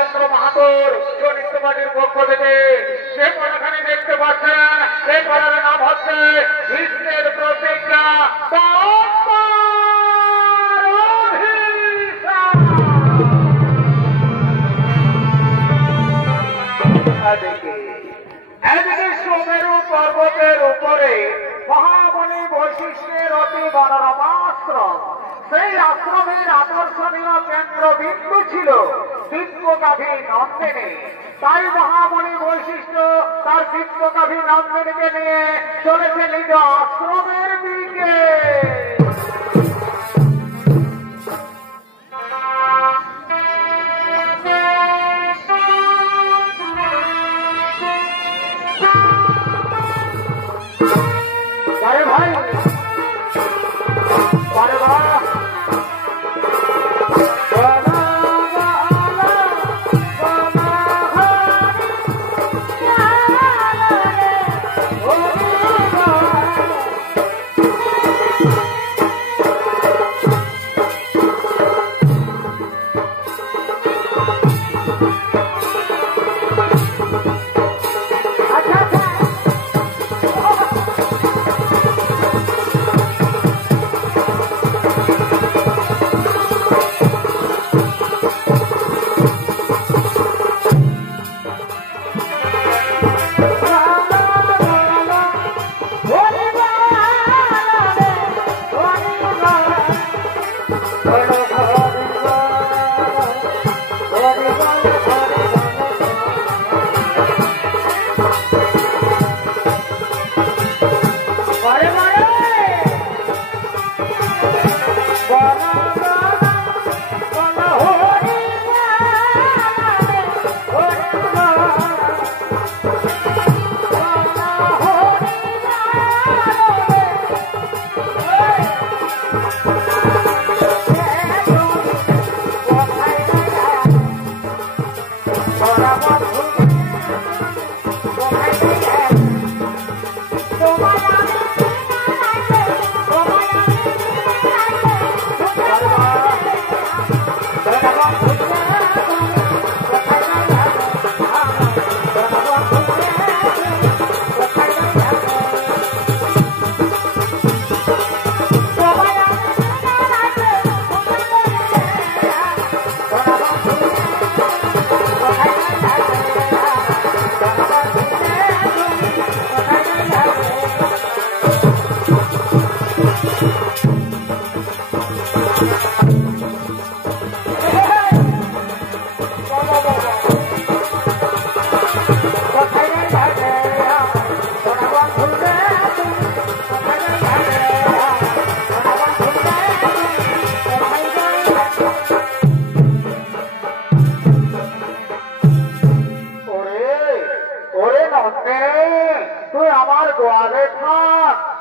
চন্দ্র মাহাতোর চরিত্র পার্টির পক্ষ থেকে সে পাড়াখানি দেখতে পাচ্ছেন। এই পাড়ার নাম হচ্ছে কৃষ্ণের প্রতিজ্ঞা। এদিকে সোমেরু পর্বতের উপরে মহামণি বৈশিষ্ট্যের অতি মনোরম আশ্রম। সেই আশ্রমের আকর্ষণীয় কেন্দ্রবিন্দু ছিল বিশ্বকাভী নন্দিনী। তাই মহামণি বৈশিষ্ট্য তার বিশ্বকাভী নন্দিনীকে নিয়ে চলেছে নিজ আশ্রমের দিকে।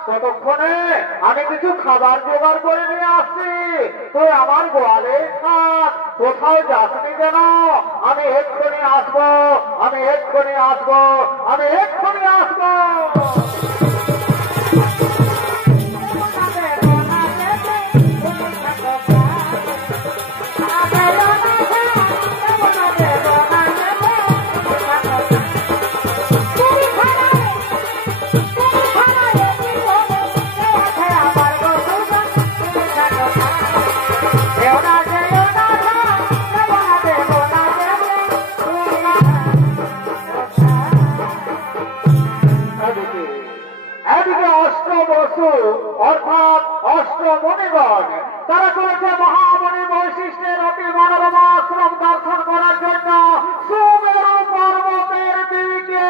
ততক্ষণে আমি কিছু খাবার জোগাড় করে নিয়ে আসছি। তুই আমার গোয়ালে থাক, কোথাও যাসনি কেন? আমি এক্ষুনি আসবো, আমি এক্ষুনি আসবো, আমি এক্ষুনি আসবো। অর্থাৎ অষ্টমণিগণ তারা চলেছে মহামণি বৈশিষ্ট্যের অতি মনোরম আশ্রম দর্শন করার জন্য সুমেরু পর্বতের দিকে।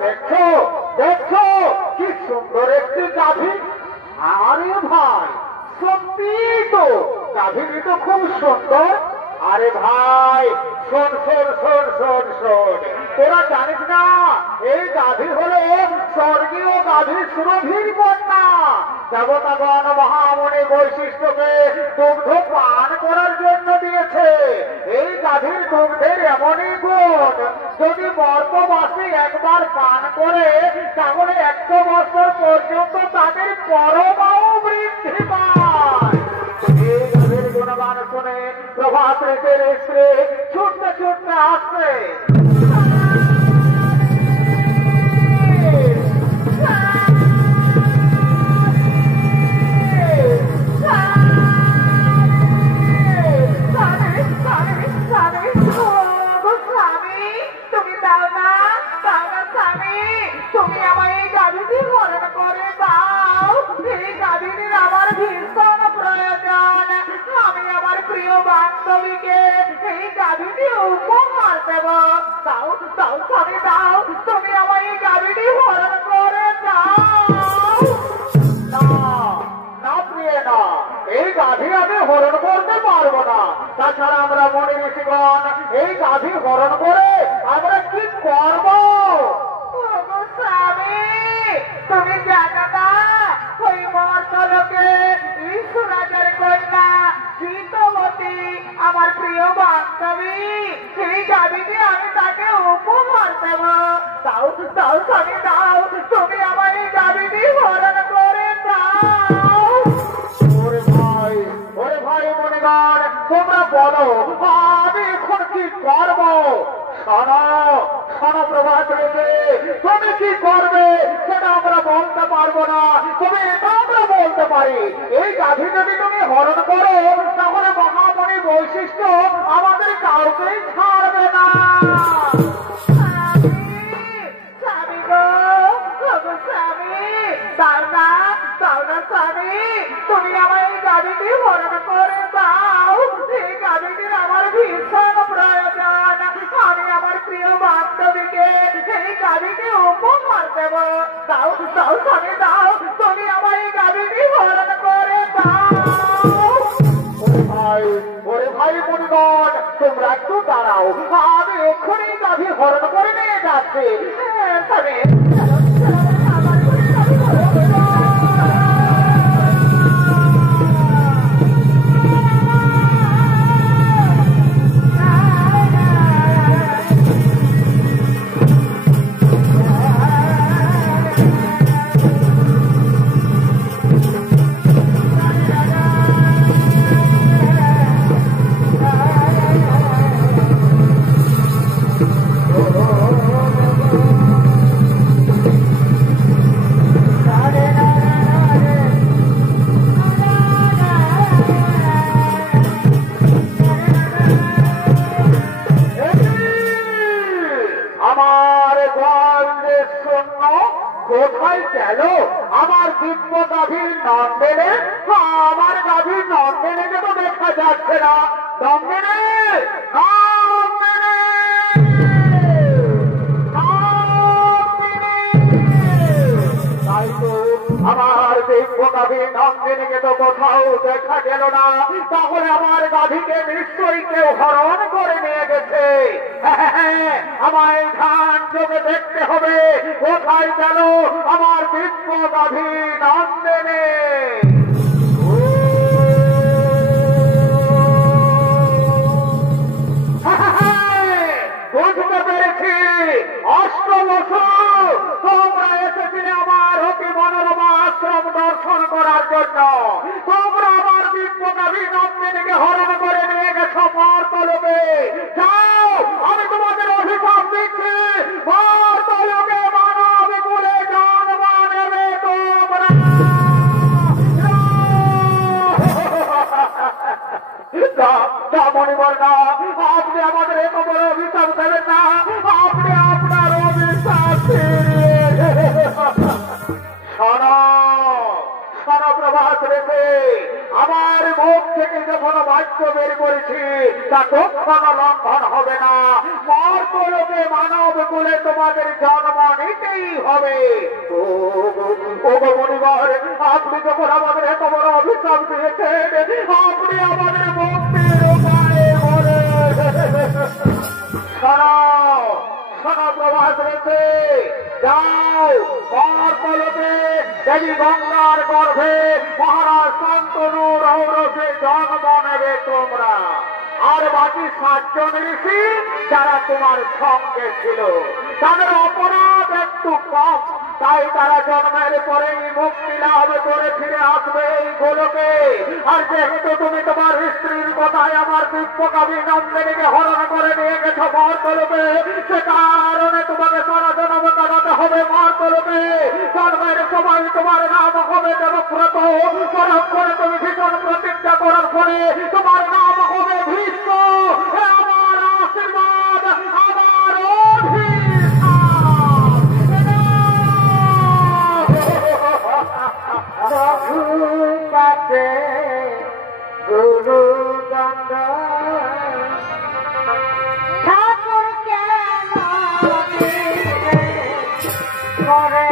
দেখছো দেখছো কি সুন্দর একটি গাভী। আরে ভাই সত্যি তো গাভীটি তো খুব সুন্দর। আরে ভাই শোন শোন শোন শোন শোন, তোরা জানিস না এই গাভী হলো স্বর্গীয় গাভী সুরভির কন্যা। দেবতাগণ মহামণি বৈশিষ্ট্যকে দুগ্ধ পান করার জন্য দিয়েছে। এই গাভীর দুগ্ধের এমনই গুণ, যদি বর্তমাসে একবার পান করে তাহলে 100 বছর পর্যন্ত তাদের পরমাও বৃদ্ধি পায়। এই গাভীর গুণগান শুনে প্রভাত রেখে স্ত্রী ছুটতে ছুটতে আসছে। তুমি আমায় এই গাভীটি হরণ করে দাও। এই গাভীটির আমার ভীষণ প্রয়োজন। আমি আমার প্রিয় বান্ধবীকে এই গাভীটি উপহার দেব। দাও দাও স্বামী দাও, তুমি আমায় এই গাভীটি হরণ করে দাও। না না প্রিয় না, এই গাভী আমি হরণ করতে পারবো না। তাছাড়া আমরা মনে ঋষিগণ এই গাভী হরণ করে আমরা কি করবো? তুমি জানো না ওই মর্তলোকে ঈশ্বরাজের কন্যা শীতবতী আমার প্রিয় বান্ধবী, সেই গাভীটি আমি তাকে উপহার দেব। দাও দাও স্বামী দাও, তুমি আমার এই গাভীটি হরণ করে দাও। ওরে ভাই মনিগণ, তোমরা বলো আমি এখন কি করবো? শোনো শোনো প্রভাত রেখে, তুমি কি করবে সেটা আমরা বলতে পারবো না, তবে এটা আমরা বলতে পারি এই গাভী যদি তুমি হরণ করো তাহলে মহামণি বৈশিষ্ট্য আমাদের কাউকেই ছাড়বে না। স্বামী গো স্বামী, দাও না স্বামী, তুমি আমার এই গাভীটি হরণ করে দাও। এই গাভীটির আমার ভীষণ প্রয়োজন। আমি আমার প্রিয় বান্ধবীকে এই গাভীটি উপহার দেব। দাও দাও স্বামী দাও, তুমি আমার এই গাভীটি হরণ করে দাও। ওরে ভাই মনিগণ, তোমরা একটু দাঁড়াও, আমি এক্ষুনি গাভী হরণ করে নিয়ে যাচ্ছি। স্বামী কোথায় গেল আমার দিব্য গাভীর নন্দেনে? আমার গাভীর নন্দেনেকে তো দেখা যাচ্ছে না। নন্দেনে তাই তো আমার দিব্য গাভীর নন্দেনেকে তো কোথাও দেখা গেল না। তাহলে আমার গাভীকে নিশ্চয়ই কেউ হরণ করে নিয়ে গেছে। আমায় ধান চোখে দেখতে হবে কোথায় গেল আমার দিব্য গাভী নন্দেনে। বুঝতে পেরেছি, অষ্টবসু তোমরা এসেছিলে আমার অতি মনোরমা আশ্রম দর্শন করার জন্য। তোমরা আমার দিব্য গাভী নন্দিনীকে হরণ করে নিয়ে গেছো মর্তলোকে। যাও, আমি তোমাদের অভিশাপ দিচ্ছি, মর্তলোকে মানব কুলে জন্ম নেবে তোমরা। মণিবর না, আপনি আমাদের এত বড় অভিশাপ দেবেন না। আপনি আপনার অভিশাপ শোনো প্রভাত রেখে আমার মুখ থেকে যখন বাক্য বের করেছি তা কখনো লঙ্ঘন হবে না। মর্তলোকে মানব কুলে তোমাদের জন্ম নিতেই হবে। ও মনিবর, আপনি যখন আমাদের এত বড় অভিশাপ দিয়েছেন, আপনি আমাদের মুক্তির উপায় বলেন। শোনো শোনো প্রভাস রয়েছে, যাও মর্তলোকে দেবী গঙ্গার গর্ভে মহারাজ শান্তনু রৌরসে জন্ম নেবে তোমরা। আর বাকি 7 জন ঋষি যারা তোমার সঙ্গে ছিল তাদের অপরাধ একটু কম, তাই তারা জন্মের পরেই মুক্তি লাভ করে ফিরে আসবে এই গোলকে। আর যেহেতু তুমি তোমার স্ত্রীর কথায় আমার দিব্যকাবী নন্দিনীকে হরণ করে নিয়ে গেছো মর্তলোকে, সে কারণে তোমাকে সারা জন্ম কাটাতে হবে মর্তলোকে। জন্মের সময় তোমার নাম হবে দেবব্রত, পরম করে তুমি ভীষণ প্রতিজ্ঞা করার পরে তোমার নাম হবে ভীষ্ম। আমার আশীর্বাদ, আমার রঘুপতে গুরু দণ্ড ঠাকুর কেন করে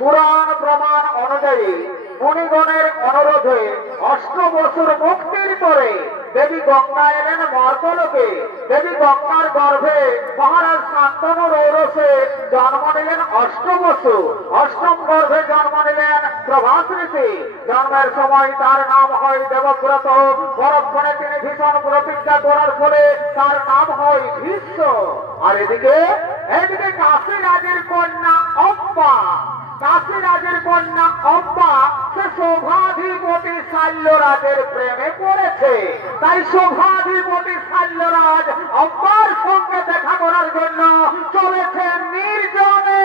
পুরাণ প্রমাণ অনুযায়ী মুনিগণের অনুরোধে 8 বছর মুক্তির পরে দেবী গঙ্গা এলেন মর্তলোকে। দেবী গঙ্গার গর্ভে মহারাজ শান্তনু রৌরসে জন্ম নিলেন 8 বছর। 8ম গর্ভে জন্ম নিলেন প্রভাস ঋষি। জন্মের সময় তার নাম হয় দেবব্রত। পরক্ষণে তিনি ভীষণ প্রতিজ্ঞা করার ফলে তার নাম হয় ভীষ্ম। আর এদিকে কাশী রাজের কন্যা অম্বা, কাশী রাজের কন্যা অম্বা সে শোভাধিপতি শাল্যরাজের প্রেমে পড়েছে। তাই শোভাধিপতি শাল্যরাজ অম্বার সঙ্গে দেখা করার জন্য চলেছে নির্জনে।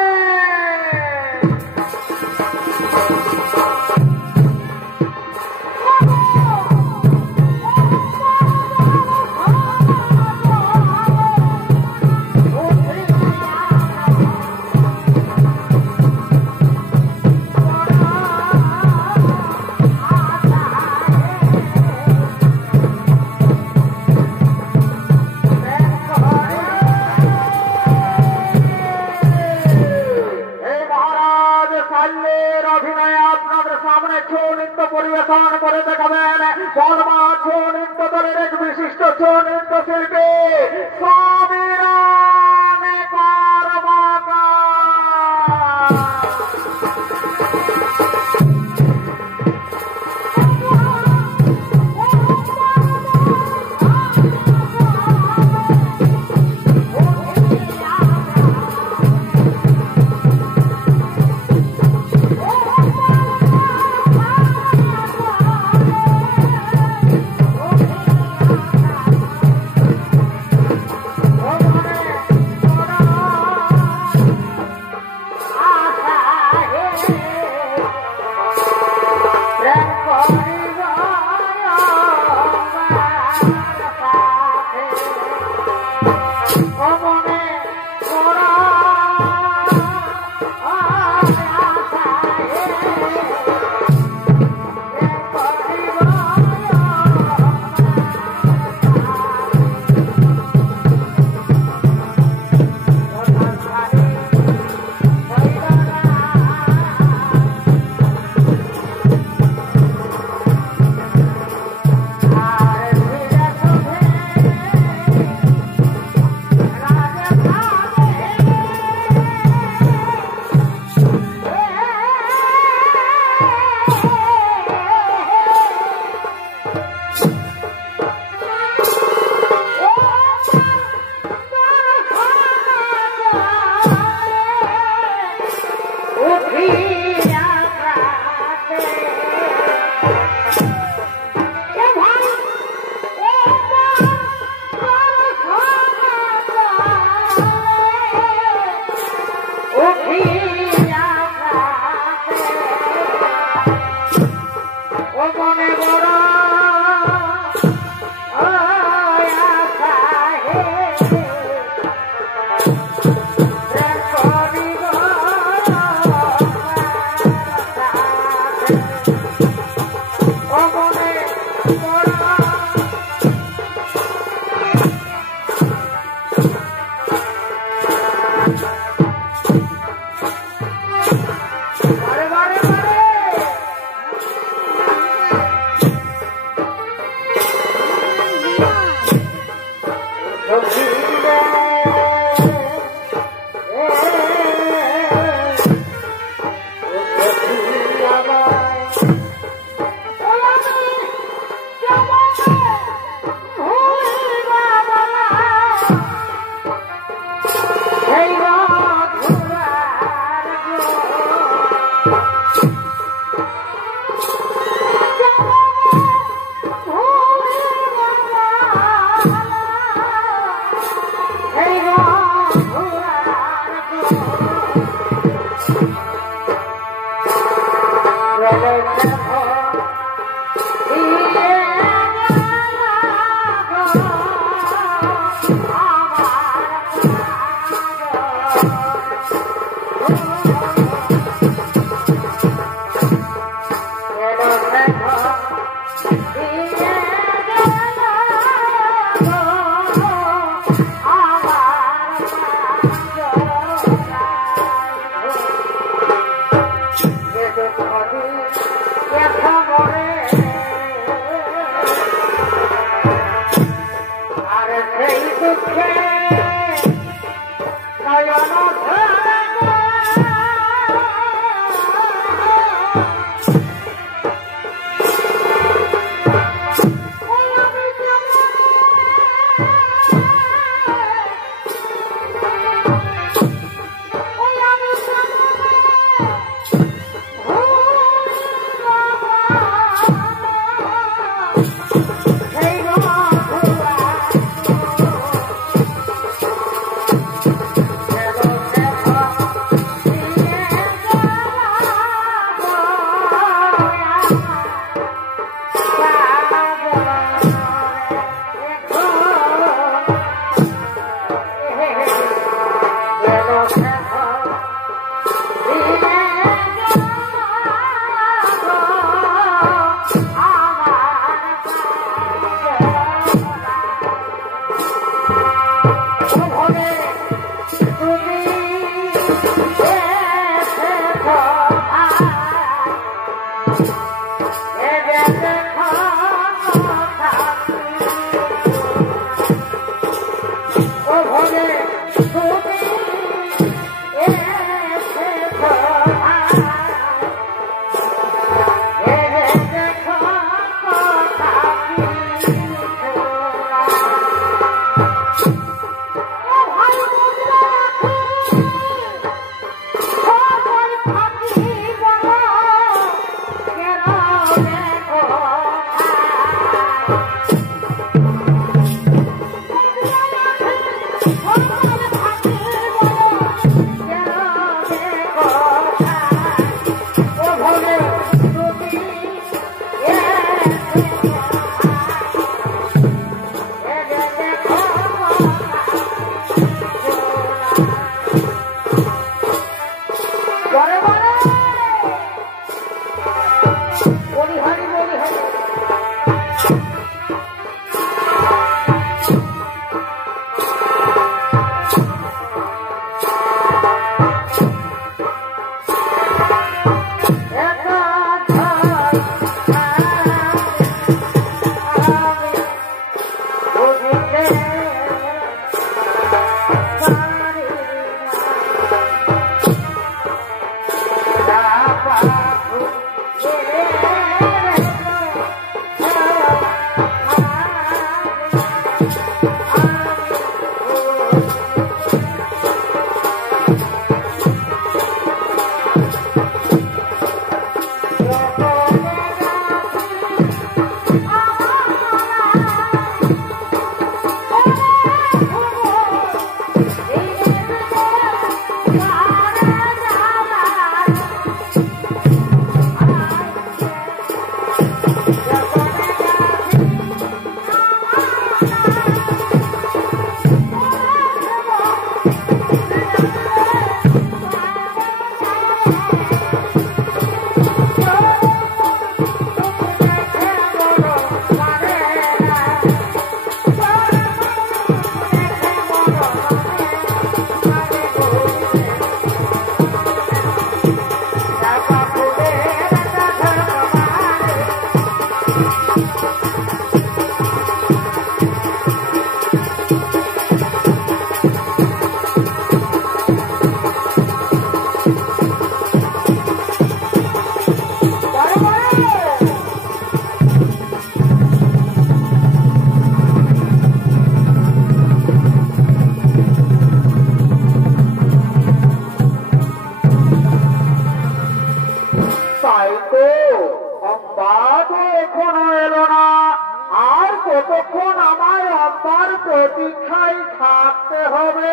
কতক্ষণ আমায় অব্বার প্রতীক্ষায় থাকতে হবে। হবে?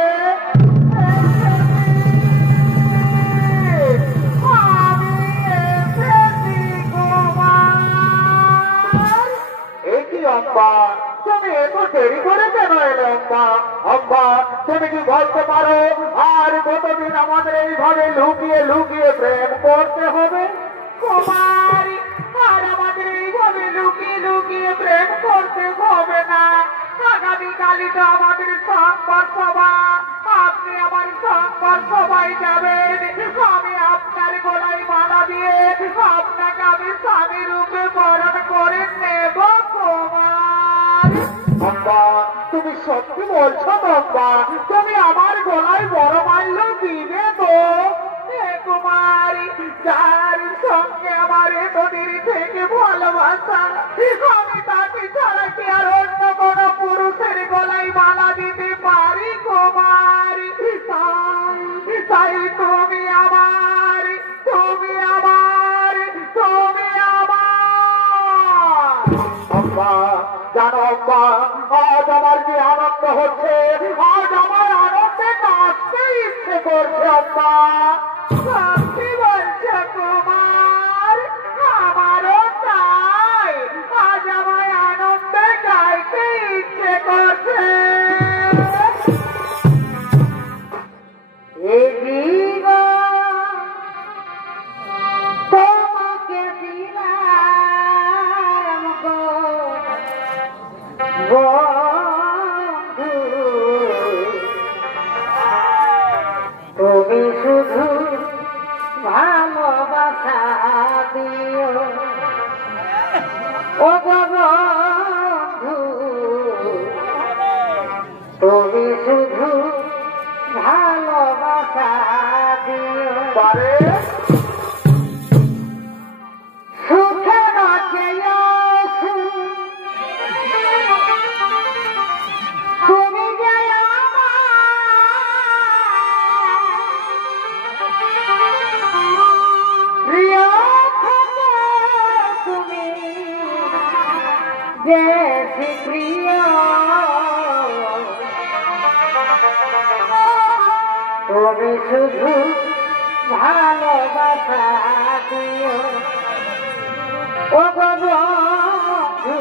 অম্বা তুমি এত দেরি করে কেন এলে অম্বা? অম্বা তুমি কি বলতে পারো আর কতদিন আমাদের এইভাবে লুকিয়ে লুকিয়ে প্রেম করতে হবে? কুমারী, আর আমাদের এইভাবে লুকিয়ে লুকিয়ে প্রেম করতে হবে না। আগামীকালই তো আমাদের সংবাদ সভা, আপনি আমার সংবাদ সভায় যাবেন। আমি আপনার গলায় মালা দিয়ে আপনাকে আমি স্বামী রূপে বরণ করে নেব কুমার। অম্বা তুমি সত্যি বলছো তো অম্বা? তুমি আমার গলায় বড় মাল্য দিবে তো? কুমারী, যার সঙ্গে আমার এতদিন থেকে ভালোবাসা, আমি তাকে ছাড়া কি আর অন্য কোন পুরুষের গলায় মালা দিতে পারি কুমারী? তাই তুমি আমার, তুমি আমার, তুমি আমার। অম্বা জানো অম্বা, আজ আমার যে আনন্দ হচ্ছে, আজ আমার আনন্দে নাচতে ইচ্ছে করছে অম্বা। সত্যি বলছো কুমার? আমারও তাই, আজ আমায় আনন্দে গাইতে ইচ্ছে করছে। তোমাকে দিলাম গো বন্ধু, তুমি শুধু ভালোবাসা দিও ও গো বন্ধু, তুমি শুধু ভালোবাসা দিও। পারে সুখে নাচে তুমি যে প্রিয় থাকে, তুমি বেশি প্রিয়, তুমি শুধু ভালোবাসা দিও ও গো বন্ধু,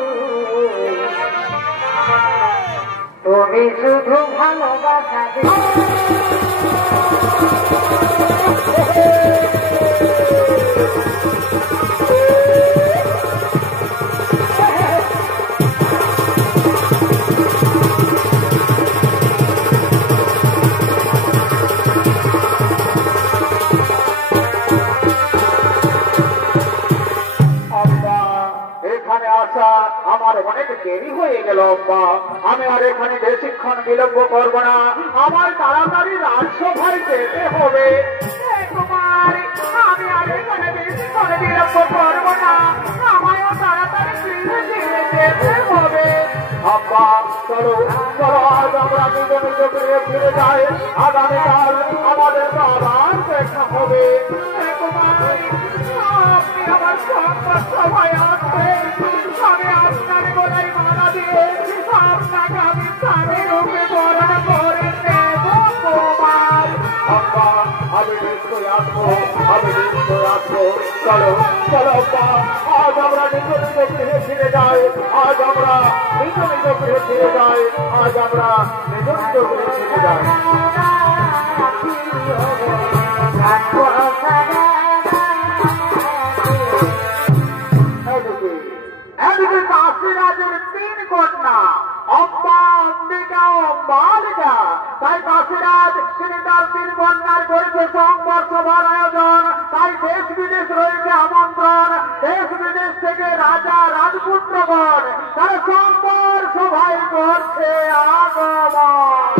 তুমি শুধু ভালোবাসা দিও। এখানে আসা আমার অনেক দেরি হয়ে গেল অম্বা। আমি আর এখানে বেশিক্ষণ বিলম্ব করব না, আমার তাড়াতাড়ি রাজসভায় যেতে হবে। কুমারী, আমি আর এখানে বেশিক্ষণ বিলম্ব করব না, আমায়ও তাড়াতাড়ি ফিরে যেতে হবে। আব্বা চলো চলো, আজ আমরা নিজ নিজ গৃহে ফিরে যাই। আগামীকাল আমাদের আবার দেখা হবে। কুমারী, আপনি আমার সংবাদ সভায় আসবেন, আমি আপনার গলায় মালা দিয়ে আপনাকে আমি স্বামী রূপে বরণ করে নেব কুমার। আব্বা আমি নিশ্চয় আসবো, আমি নিশ্চয় আসবো। চলো চলো আব্বা, আজ আমরা নিজ নিজ গৃহে ফিরে যাই। আজ আমরা নিজ নিজ গৃহে ফিরে যাই। আজ আমরা নিজ নিজ গৃহে ফিরে যাই। এদিকে কাশীরাজের 3 কন্যা, অম্বা, অম্বিকা, অম্বালিকা। তাই কাশীরাজ তিনি তার 3 কন্যার করেছে সংবাদ সভার আয়োজন। তাই দেশ বিদেশ রয়েছে আমন্ত্রণ, দেশ বিদেশ থেকে রাজা রাজপুত্রগণ তার সংবাদ সভায় করছে আগমন।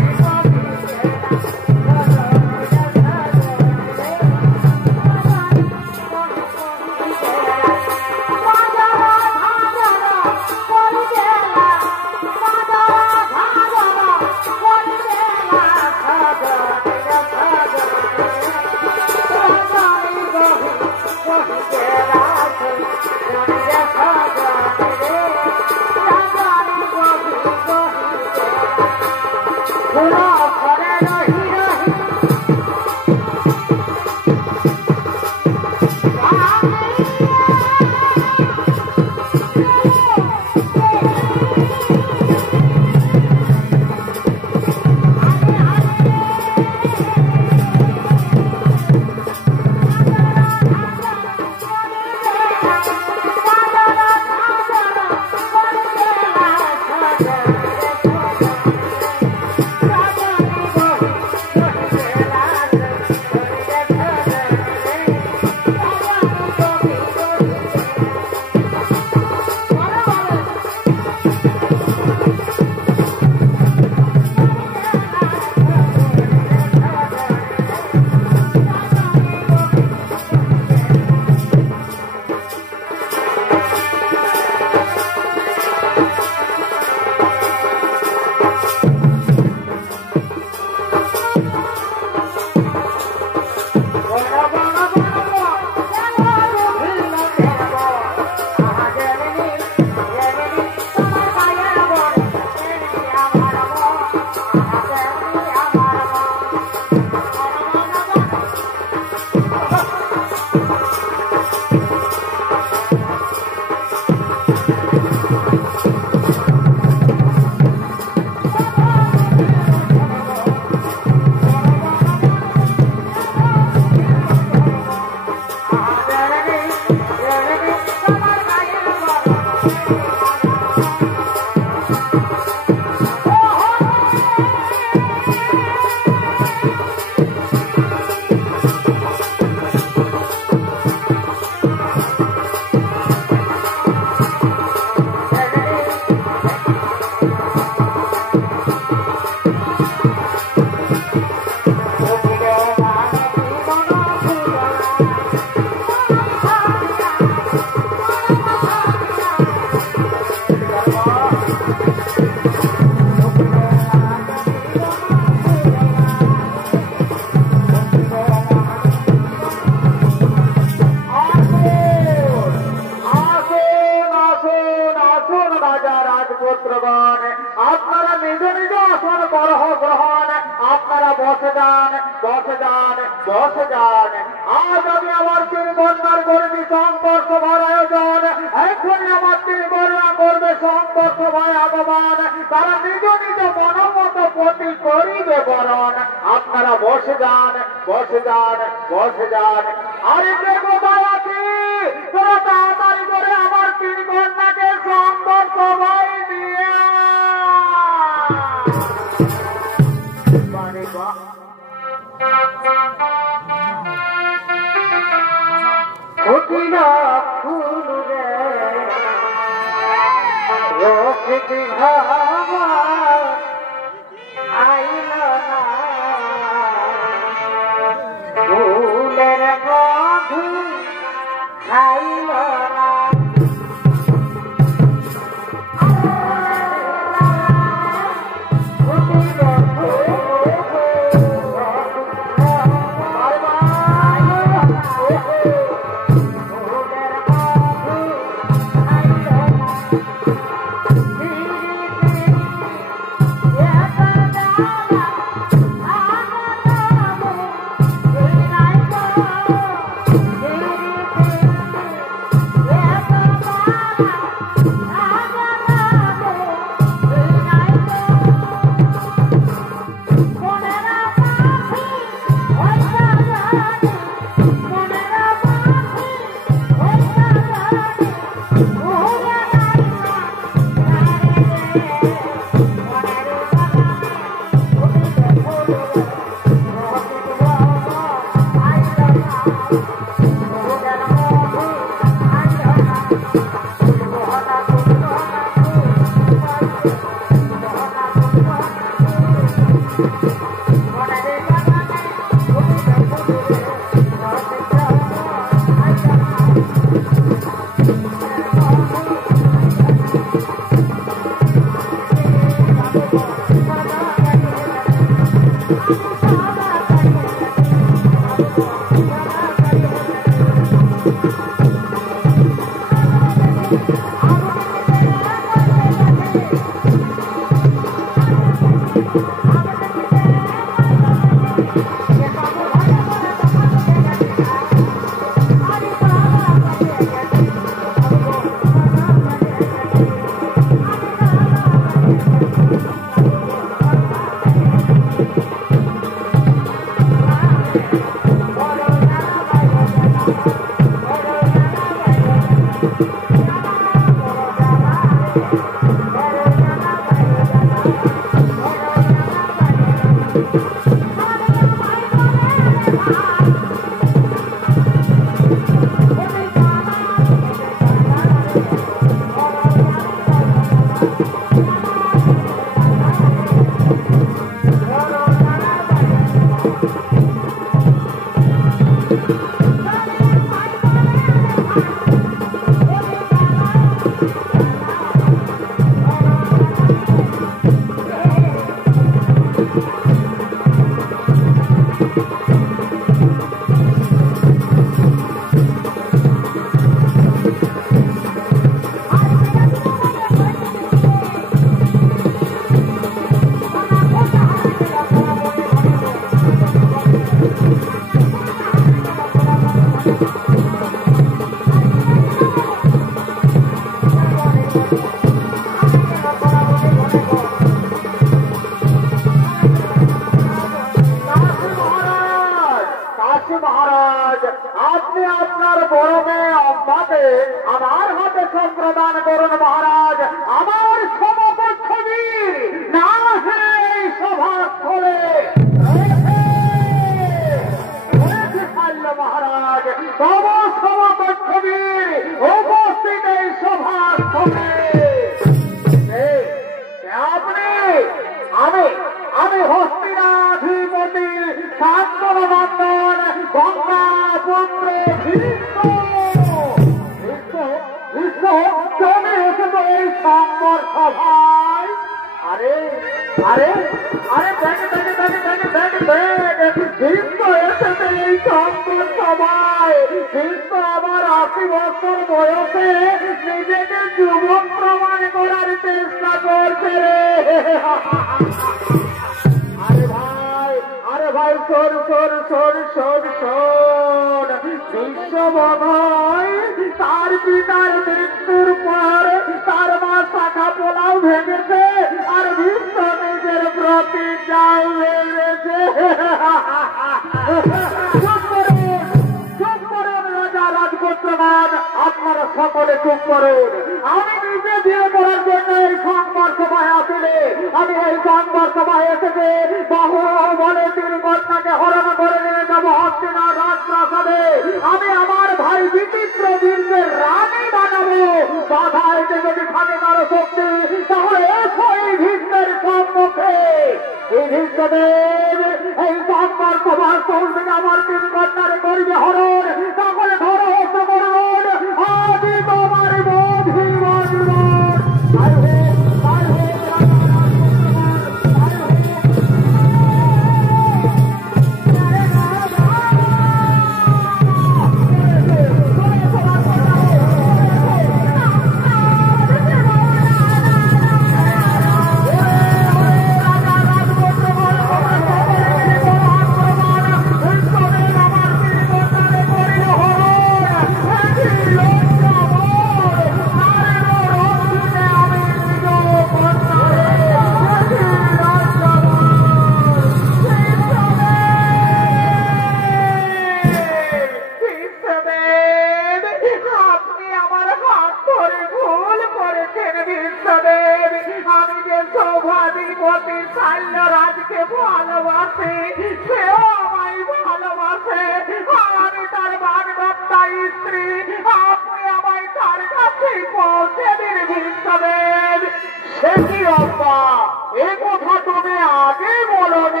এ কথা তুমি আগে বলনি।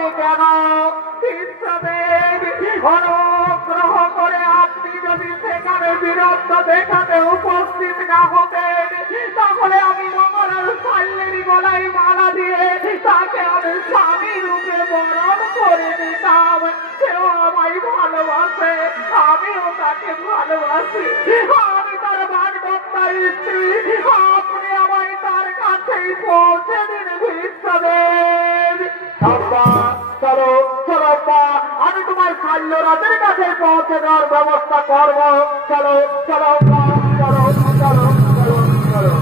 তো দেখাতে উপস্থিত না হতেন তাহলে আমি মঙ্গলের শৈলের গলায় মালা দিয়ে তাকে আমি স্বামী রূপে বরণ করে নিতাম। সেও আমায় ভালোবাসে, আমিও তাকে ভালোবাসি। আমি তার ভাগবতার স্ত্রী, আপনি আমায় তার কাছেই পৌঁছে দিন ভীষ্মদেব। চলো চলো মা, আমি তোমার শৈল রাজের কাছে পৌঁছে দেওয়ার ব্যবস্থা করবো। চলো চলো মা, চলো চলো চলো চলো।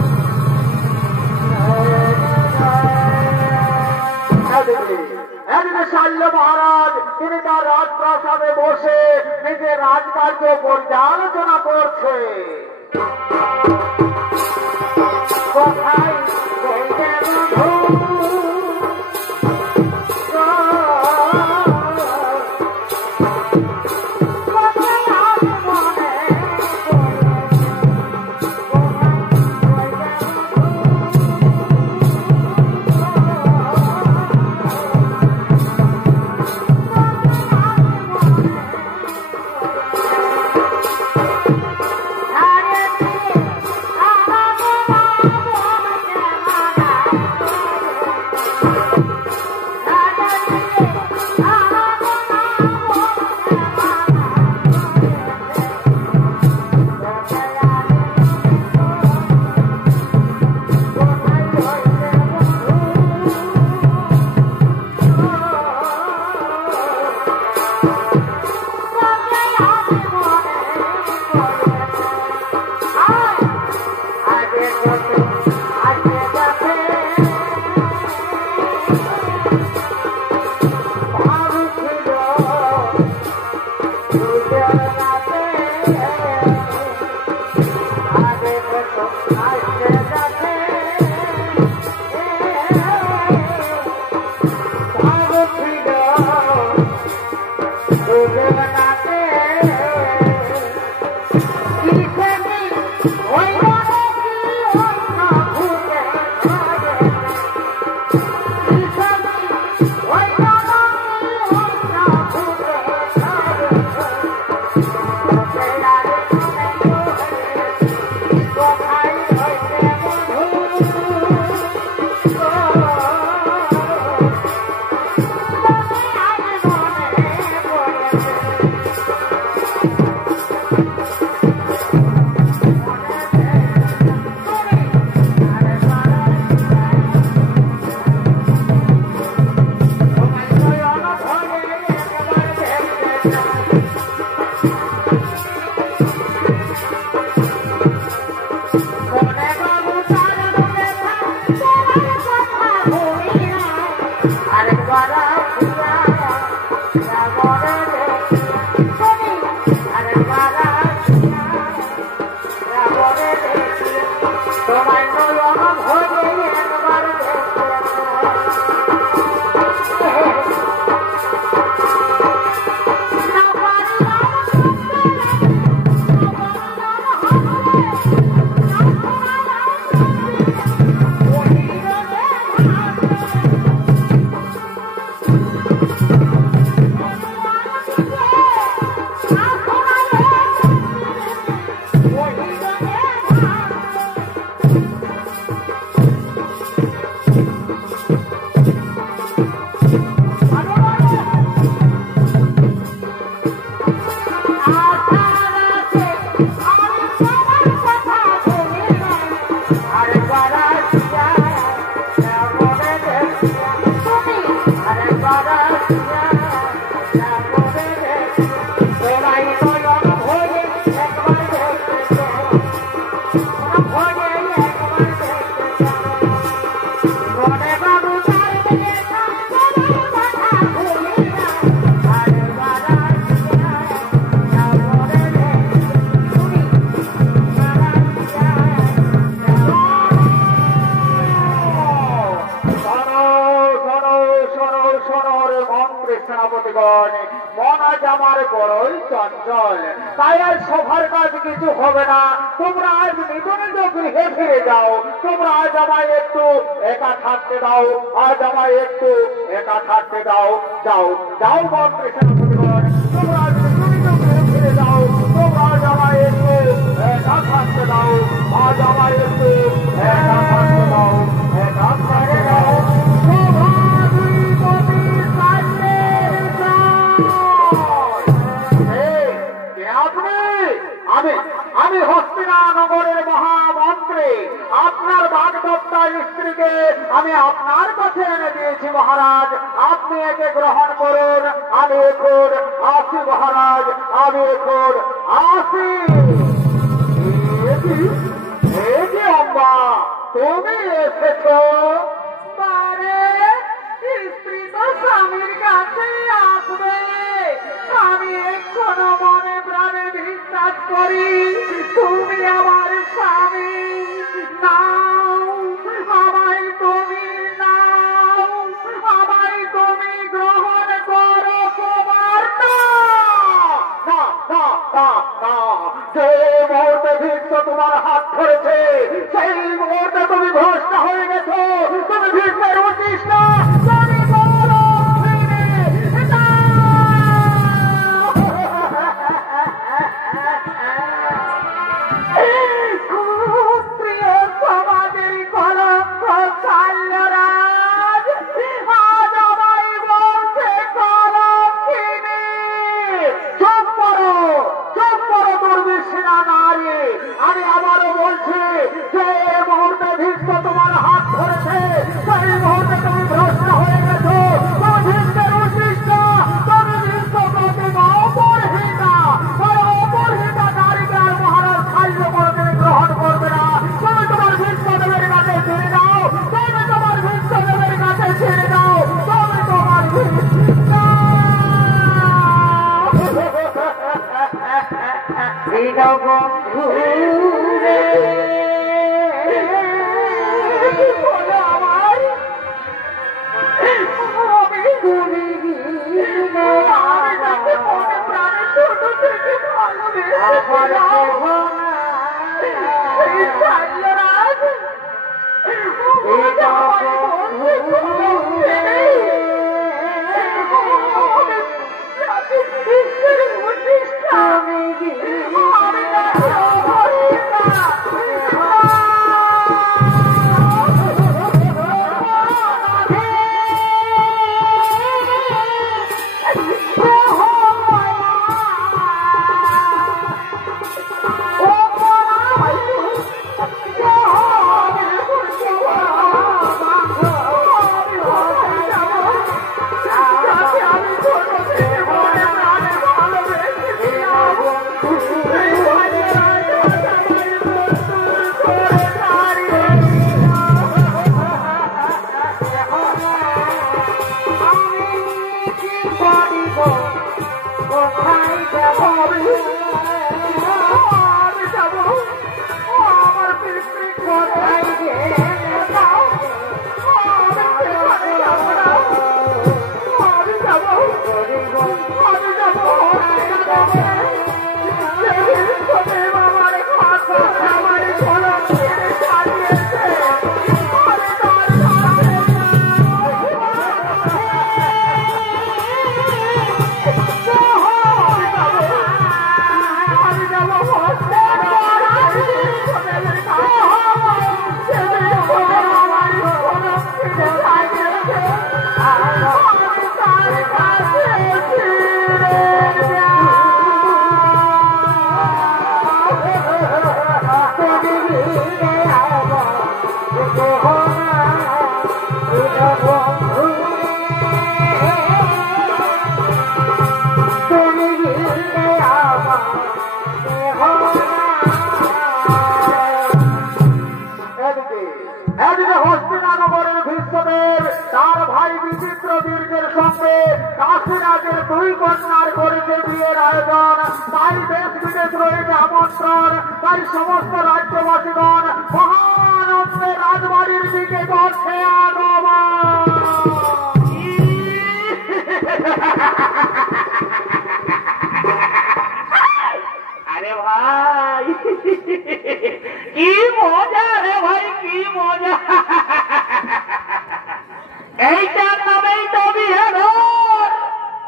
একদিন শৈল মহারাজ তিনি তার রাজপ্রাসাদে বসে নিজের রাজকার্য পর্যালোচনা করছে। কোথায় মন আজ আমার বড়ই চঞ্চল, তাই আর সভার কাজ কিছু হবে না। তোমরা আজ নিজ নিজ গৃহে ফিরে যাও। তোমরা আজ আমায় একটু একা থাকতে দাও, আজ আমায় একটু একা থাকতে দাও। যাও যাও মন্ত্রী সেনাপতিগণ, তোমরা আজ নিজ নিজ গৃহে ফিরে যাও। তোমরা আজ আমায় একটু জামাই একটু একান্ত দাও, একান্ত দাও। আমি হস্তিনানগরের মহামন্ত্রী, আপনার বাগদত্তার স্ত্রীকে আমি আপনার কাছে এনে দিয়েছি মহারাজ, আপনি একে গ্রহণ করুন। আমি এখন আসি মহারাজ, আমি এখন আসি। অম্বা, তুমি এসেছ? স্ত্রী তো স্বামীর কাছে আসবে, আমি এখনো মনে প্রাণে বিশ্বাস করি তুমি আমার স্বামী। নাও আমায়, তুমি নাও আমায়, তুমি গ্রহণ করো তোমার। যে মুহূর্তে ভীষ্ম তোমার হাত ধরেছে সেই মুহূর্তে তুমি ভ্রষ্ট হয়ে গেছো। তুমি ভীষ্মের উচিস না, তুমি বলো প্রিয় সমাজের কলঙ্ক কাল্যরাজ, আজ আমায় বলছে কলঙ্কিনী। চুপ করো, চুপ করো দুর্বিষীরা নারী। আমি আবারও বলছি যে এই মুহূর্তে ভীষ্ম তোমার হাত ধরেছে সেই মুহূর্তে তুমি ভ্রষ্ট হয়ে গেছো। তুমি ভীষ্মের উচিস না, তুমি ভীষ্ম প্রতিমা অপরহিতা। অপরহিতা নারীকে আর মহারাজ খাদ্য কোনোদিন গ্রহণ করবে না। তুমি তোমার ভীষ্মদেবের কাছে ছেড়ে দাও, তুমি তোমার ভীষ্মদেবের কাছে ছেড়ে দাও, তুমি তোমার বন্ধু রে আমার, তুমি প্রাণে ছোট থেকে সমস্ত রাজ্যবাসীগণ মহানন্দে রাজবাড়ির দিকে করছে আগমন। আরে ভাই কি মজা রে ভাই, কি মজা! এইটার নামেই তো বিয়ে ঘর,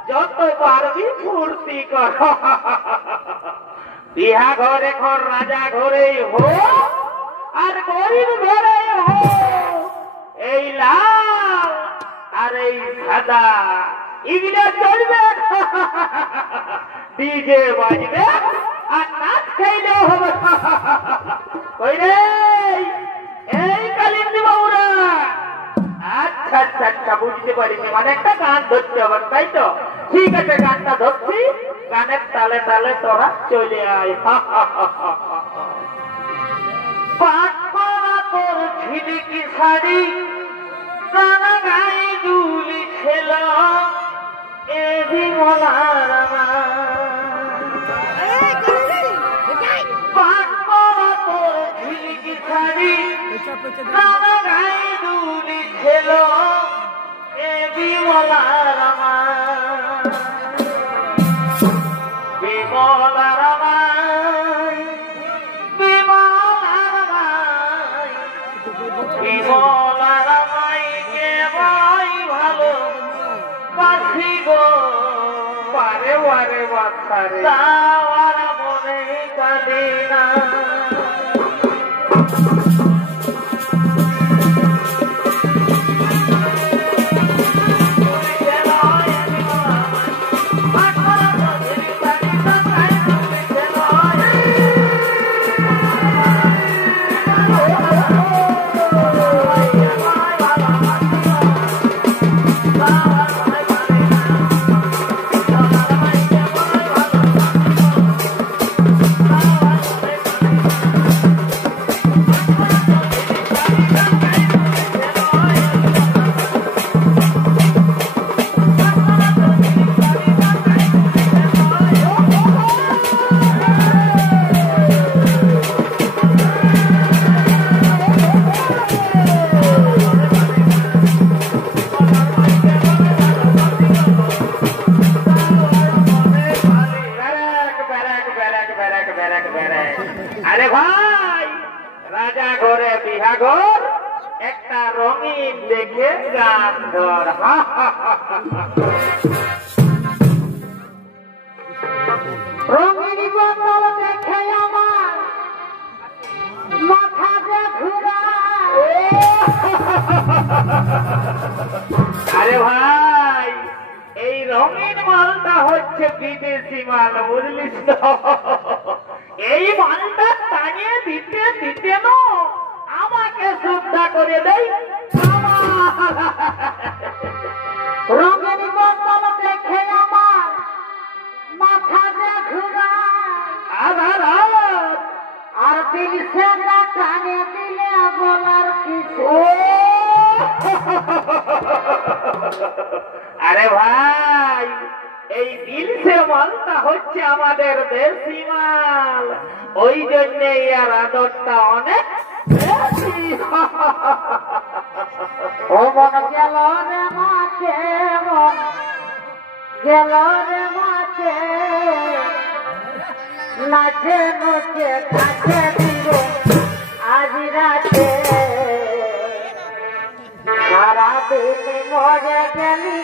যত পারবি ফুর্তি কর। বিহা ঘর এখন রাজা ঘরেই হোক, আর গরিব ঘরে হোক, এই লাল আর এই সাদা এগুলো চলবে। ডিজে বাজবে আর নাচ খাইলেও হবে। কই রে এই কালিন্দী বাবুরা? আচ্ছা আচ্ছা আচ্ছা, বুঝতে পারিনি, মানে একটা গান ধরতে হবে, তাই তো? ঠিক আছে, গানটা ধরছি, গানের তালে তালে তোরা চলে আয়। পাট করা তোর ঝিলিকি শাড়ি, কানা গাই দুলি ছিল এ বিমলার পাট করা তোর ঝিলিকি শাড়ি, কানা গাই দুলি ছিল এ বিমলার বিমলার বিমলার মাইকে ভাই ভালো বাসি গো, পারে ওয়ারে বাসারে তাওয়ার মনে কালি না। আরে ভাই, রাজা ঘরে বিহা ঘর, একটা রঙিন দেখে গান ধর। রঙিন বদল দেখে আমার মাথা যে ঘুরায়। আরে ভাই, এই রঙিন মালটা হচ্ছে বিদেশি মাল, বুঝলিস তো? এই মালটা টাঙিয়ে দিতে দিতে না আমাকে শ্রদ্ধা করে দেয়। রঙিন বদল দেখে আমার মাথা যে ঘুরায়, আর দিল সে টানে দিলে বলার কিছু। আরে ভাই, এই দিল সে মালটা হচ্ছে আমাদের দেশি মাল, ওই জন্য এর আদরটা অনেক বেশি। ও মন গেল রে মাঠে, মন গেল রে মাঠে, নাচে নাচে কাছে দিব আজ রাতে, সারা দিন মরে গেলি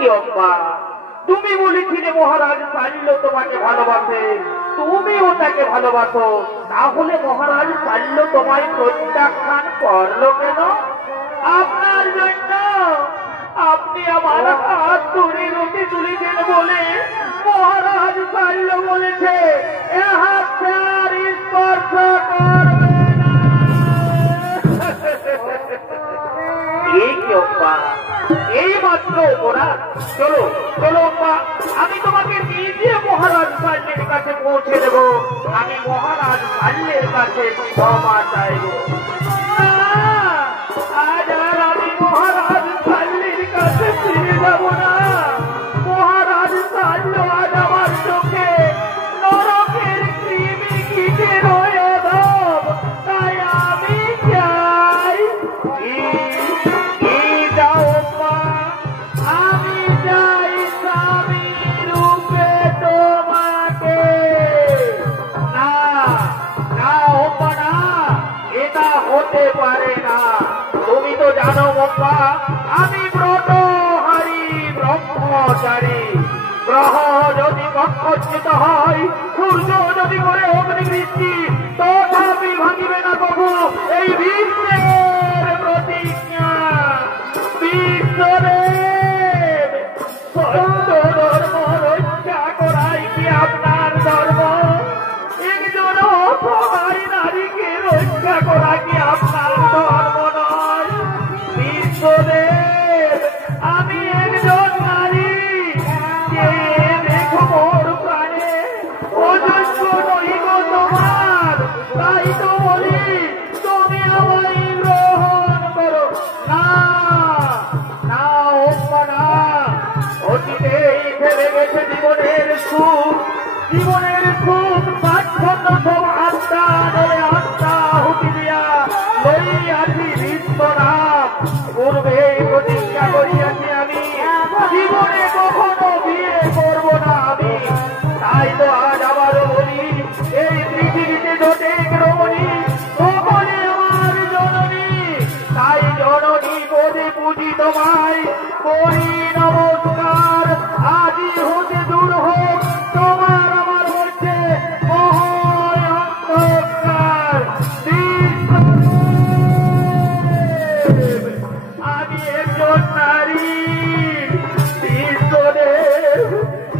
কি অম্মা, তুমি বলেছিলে মহারাজ চাইল তোমাকে ভালোবাসে, তুমিও তাকে ভালোবাসো, তাহলে মহারাজ চাইল তোমায় প্রত্যাখ্যান করলো কেন? আপনার জন্য। আপনি আমার হাত ধরে রুটি তুলেছেন বলে মহারাজ চাইল বলেছে এ হাত আর স্পর্শ করবে না। এই মাত্র অপরাধ। চলো চলো মা, আমি তোমাকে নিজে মহারাজ সাল্লের কাছে পৌঁছে দেব। আমি মহারাজ সাল্লের কাছে ক্ষমা চাইব। আজ আর আমি মহারাজ সাল্লের কাছে ফিরে যাব না। মহারাজ সাল্ল আজ আমার চোখে নরকের কৃমি কীটে রয়ে দাও, তাই আমি চাই আমি চাই স্বামী রূপে তোমাকে। না না ওপা না, এটা হতে পারে না। তুমি তো জানো বাবা, আমি ব্রতহারী ব্রহ্মচারী। গ্রহ যদি কক্ষচ্যুত হয়, সূর্য যদি করে অগ্নিবৃষ্টি, তথাপি ভাঙিবে না প্রভু এই বিশ্বের প্রতিজ্ঞা। বিশ্বদেব, সত্য ধর্ম রক্ষা করাই কি আপনার ধর্ম? একজন অসহায় নারীকে রক্ষা করা কি আপনার ধর্ম নয়? বিশ্বদেব, আমি একজন নারী, যে দেখো মোর প্রাণে অযোগ্য নই গো তোমার, তাই তো বলি তুমি আমায় গ্রহণ করো। না না ওম্মা না, অতীতেই ফেলে গেছে জীবনের সুখ, জীবনের সুখ সাক্ষণ সব আত্মা নয় আত্মা হুতি দিয়া লইয়াছি বিশ্বনাথ। পূর্বে প্রতিজ্ঞা করিয়াছি আমি জীবনে কখনো বিয়ে করব না আমি। তাই তো আজ আবারও বলি, এই পৃথিবীতে যতে রমণী সকলে আমার জননী। তাই জননী পদে পুজি তোমায় করি নমস্কার। আজি হতে দূর হোক তোমার আমার মধ্যে মহয় অন্ধকার। আমি একজন নারী, বিশ্বদেব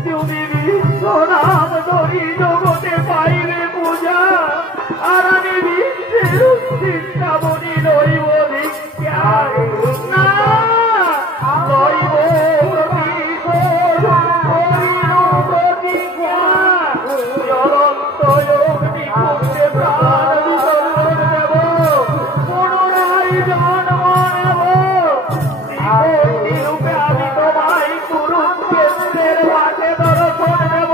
তুমি বিশ্বনাম ধরি জগতে পাইবে পূজা, আর আমি বিশ্বের উচ্ছিষ্টা বনি লইব ভিক্ষা। না লইব প্রতিশোধ, করিল প্রতিজ্ঞা। জ্বলন্ত অগ্নিকুণ্ডে প্রাণ বিসর্জন দেব, পুনরায় জন্ম নেব। শ্রীকন্যী রূপে আমি তোমায় কুরুক্ষেত্রের মাঠে দর্শন দেব,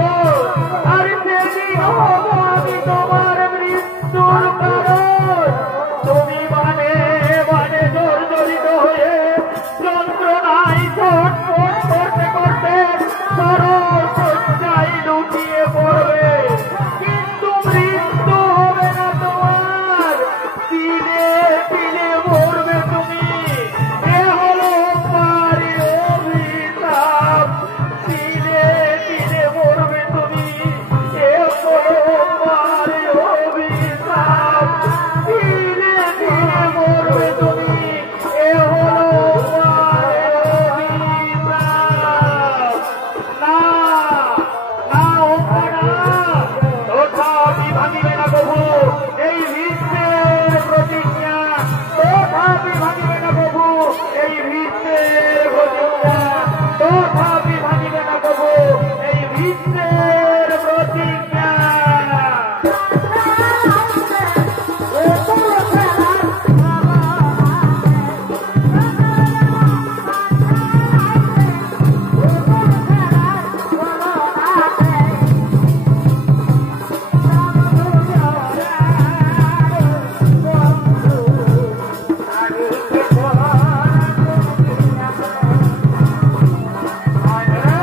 আর সেদিন হব আমি তোমার মৃত্যুর কারণ। তুমি মানে মানে জর্জরিত হয়ে যন্ত্রণায় ছটফট করতে করতে সরসজ্জায় লুটিয়ে পড়বে, কিন্তু মৃত্যু হবে না তোমার। দিনে দিনে মরবে তুমি, এ হলো পারি অভিশাপ। দিনে দিনে মরবে তুমি, এ হলো পারি অভিশাপ। দিনে দিনে মরবে তুমি, এ হলো পারি অভিশাপ। না না ওম্মা না, তথাপি ভাঙিবে না প্রভু এই বিশ্বের প্রতিজ্ঞা। তথাপি ভাঙিবে না প্রভু এই বিশ্বের প্রতিজ্ঞা। তথাপি ভাঙিবে না প্রভু এই বিশ্বের প্রতিজ্ঞা। I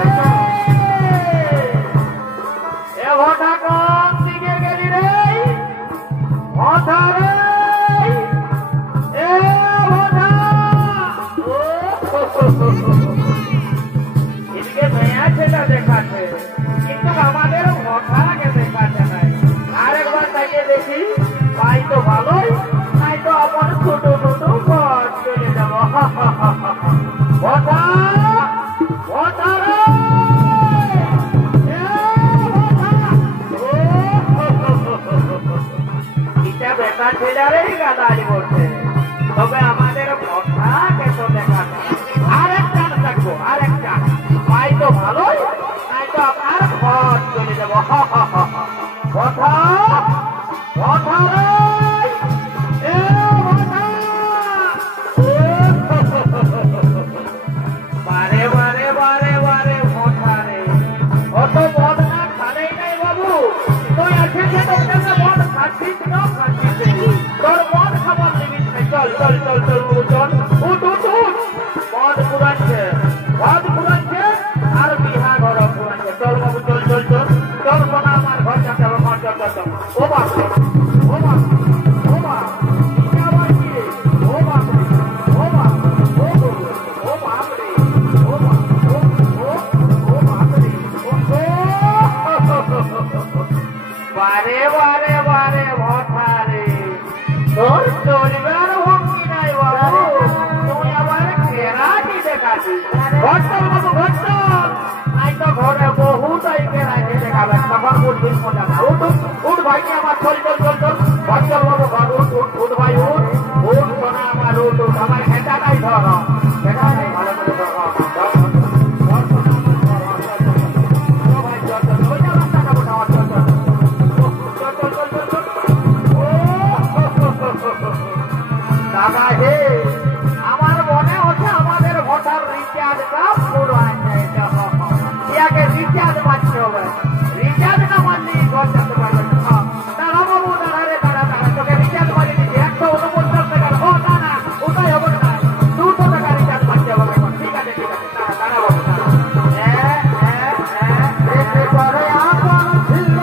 বেটা ছেলেরই গাদারি করছে, তবে আমাদের কথাকে তো দেখা আরেকটা থাকবো, আরেকটা পাই তো ভালোই, তাই তো আপনার ঘর চলে যাবো। কথা কথা বারে বারে বারে বারে কথা রে, অত মদ না খালেই নাই বাবু, তুই এসেছে তোর মদ খাচ্ছিস না খাচ্ছিস, তোর মদ খাবার লিমিট নেই। চল চল চল চল চল, উঠ উঠ উঠ, মদ পুরাচ্ছে, মদ পুরাচ্ছে আর বিহা ঘর পুরাচ্ছে। চল বাবু চল চল চল চল, সোনা আমার ঘর যাতে হবে, ঘর চল চল চল। ও বাপ ও বাপ ও বাপ, আবার কি ও বাপ ও বাপ ও ও বাপ রে ও বাপ ও ও বাপ রে বারে বারে বারে ভঠা রে, তোর চলবার ভঙ্গি নাই বাবু, তুই আবার কেরাটি দেখাচ্ছিস। ঘটল বাবু ঘটল, নাই তো ঘরে বহুত কেরাটি দেখাবে, তখন বুঝবি মজা না। উঠ উঠ ভাইকে আমার, চল চল চল চল, ঘটল বাবু ঘর উঠ উঠ উঠ ভাই উঠ উঠ, সোনা আমার উঠ উঠ, আমার খেটাটাই ধর, খেটাটাই ভালো করে ধর। দাদা হে, আমার মনে হচ্ছে আমাদের ভোটার রিচার্জটা পুরো আছে, ইয়াকে রিচার্জ মারতে হবে, রিচার্জ না মারলে ঘর যেতে পারবে না। দাঁড়া বাবু দাঁড়া রে দাঁড়া দাঁড়া, তোকে রিচার্জ মারিয়ে দিচ্ছি 149 টাকা। ও না না, ওটাই হবে না, 200 টাকা রিচার্জ মারতে হবে। ঠিক আছে ঠিক আছে, দাঁড়া দাঁড়া বাবু দাঁড়া। করে আপন ছিল